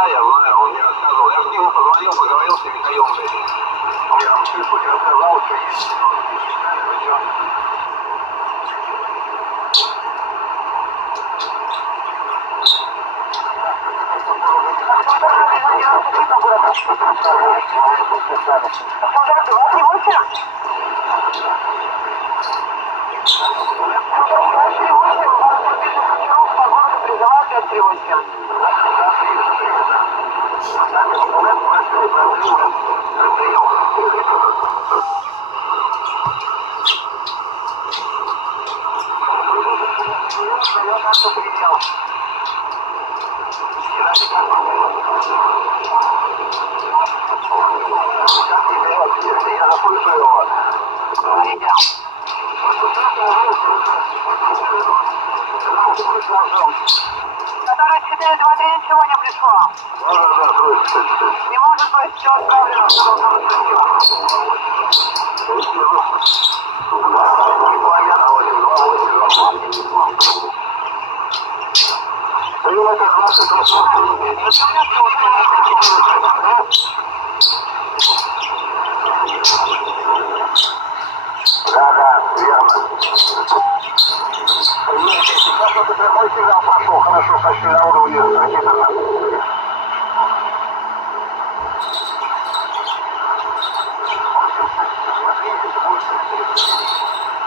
Да, я знаю, он мне рассказывал. Я же к нему позвонил, поговорил с Михаилом. Он мне там чуть-чуть рассказал, что есть. Который 423 ничего не пришло. Не может быть, все отправлено, что должно быть Да, верно. Сейчас вот это мой сигнал прошел, хорошо, почти на уровне ракета. Смотрите, будет